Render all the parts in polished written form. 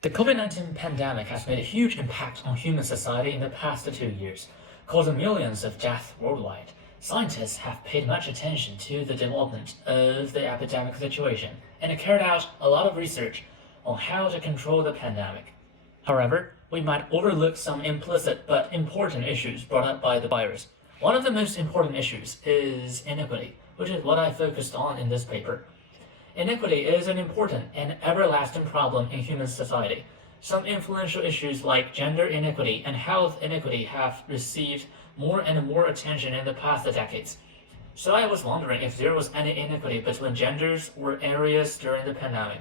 The COVID-19 pandemic has made a huge impact on human society in the past 2 years, causing millions of deaths worldwide. Scientists have paid much attention to the development of the epidemic situation and carried out a lot of research on how to control the pandemic. However, we might overlook some implicit but important issues brought up by the virus. One of the most important issues is inequity, which is what I focused on in this paper. Inequity is an important and everlasting problem in human society. Some influential issues like gender inequity and health inequity have received more and more attention in the past decades. So I was wondering if there was any inequity between genders or areas during the pandemic.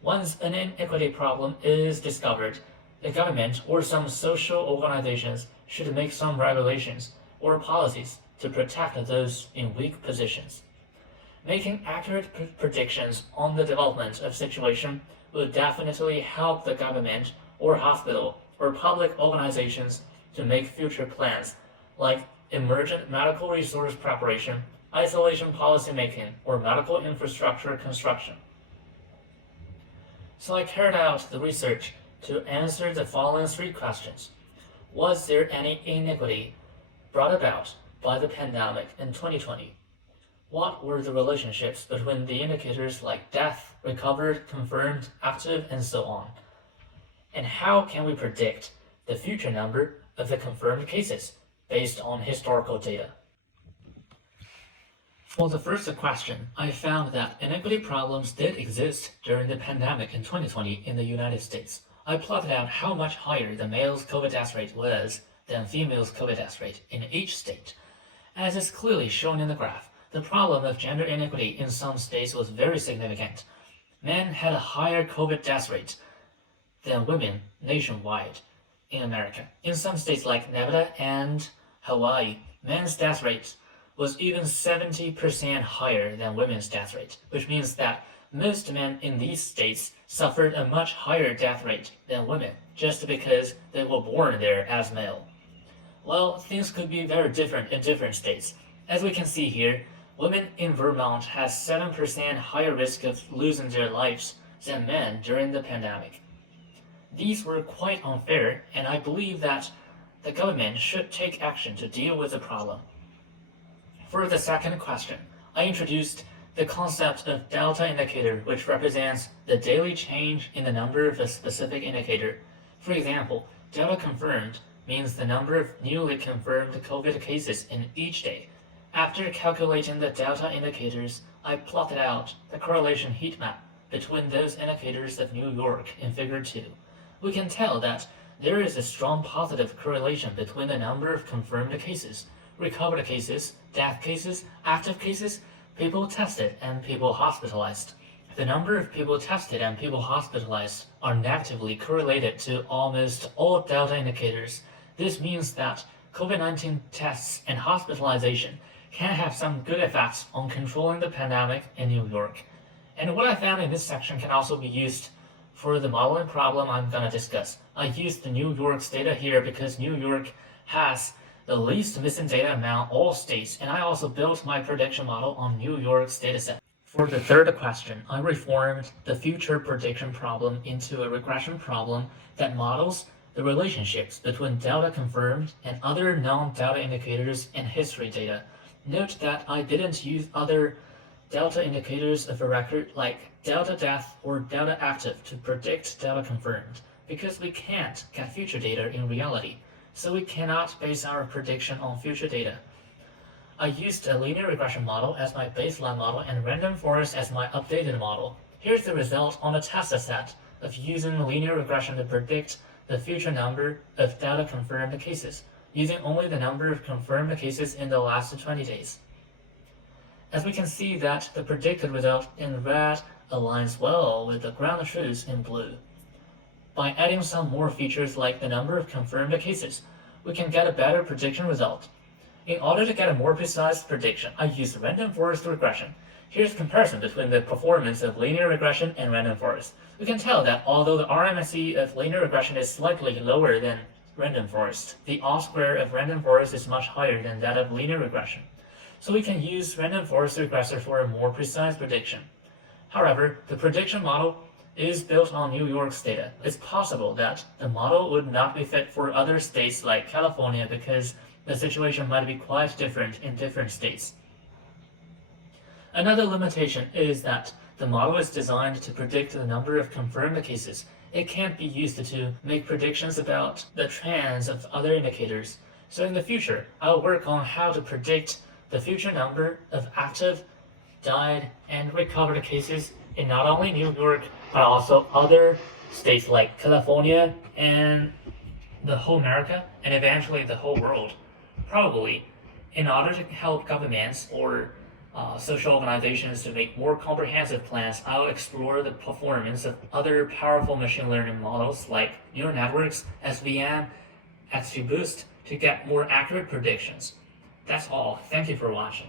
Once an inequity problem is discovered, the government or some social organizations should make some regulations or policies to protect those in weak positions. Making accurate predictions on the development of situation will definitely help the government or hospital or public organizations to make future plans like emergent medical resource preparation, isolation policy making, or medical infrastructure construction. So I carried out the research to answer the following three questions. Was there any inequity brought about by the pandemic in 2020? What were the relationships between the indicators like death, recovered, confirmed, active, and so on? And how can we predict the future number of the confirmed cases based on historical data? For the first question, I found that inequity problems did exist during the pandemic in 2020 in the United States. I plotted out how much higher the male's COVID death rate was than female's COVID death rate in each state. As is clearly shown in the graph, the problem of gender inequity in some states was very significant. Men had a higher COVID death rate than women nationwide in America. In some states like Nevada and Hawaii, men's death rate was even 70% higher than women's death rate, which means that most men in these states suffered a much higher death rate than women just because they were born there as male. Well, things could be very different in different states. As we can see here, women in Vermont has 7% higher risk of losing their lives than men during the pandemic. These were quite unfair, and I believe that the government should take action to deal with the problem. For the second question, I introduced the concept of delta indicator, which represents the daily change in the number of a specific indicator. For example, delta confirmed means the number of newly confirmed COVID cases in each day. After calculating the delta indicators, I plotted out the correlation heat map between those indicators of New York in Figure 2. We can tell that there is a strong positive correlation between the number of confirmed cases, recovered cases, death cases, active cases, people tested, and people hospitalized. The number of people tested and people hospitalized are negatively correlated to almost all delta indicators. This means that COVID-19 tests and hospitalization can have some good effects on controlling the pandemic in New York. And what I found in this section can also be used for the modeling problem I'm going to discuss. I used the New York's data here because New York has the least missing data among all states, and I also built my prediction model on New York's dataset. For the third question, I reformed the future prediction problem into a regression problem that models the relationships between delta confirmed and other non-delta indicators and history data. Note that I didn't use other delta indicators of a record like delta death or delta active to predict delta confirmed, because we can't get future data in reality, so we cannot base our prediction on future data. I used a linear regression model as my baseline model and random forest as my updated model. Here's the result on a test set of using linear regression to predict the future number of delta confirmed cases, using only the number of confirmed cases in the last 20 days. As we can see that the predicted result in red aligns well with the ground truth in blue. By adding some more features like the number of confirmed cases, we can get a better prediction result. In order to get a more precise prediction, I used random forest regression. Here's a comparison between the performance of linear regression and random forest. We can tell that although the RMSE of linear regression is slightly lower than random forest, the R-square of random forest is much higher than that of linear regression. So we can use random forest regressor for a more precise prediction. However, the prediction model is built on New York's data. It's possible that the model would not be fit for other states like California because the situation might be quite different in different states. Another limitation is that the model is designed to predict the number of confirmed cases. It can't be used to make predictions about the trends of other indicators. So in the future, I'll work on how to predict the future number of active, died, and recovered cases in not only New York, but also other states like California and the whole America, and eventually the whole world. Probably, in order to help governments or social organizations to make more comprehensive plans, I'll explore the performance of other powerful machine learning models like neural networks, SVM, XGBoost to get more accurate predictions. That's all. Thank you for watching.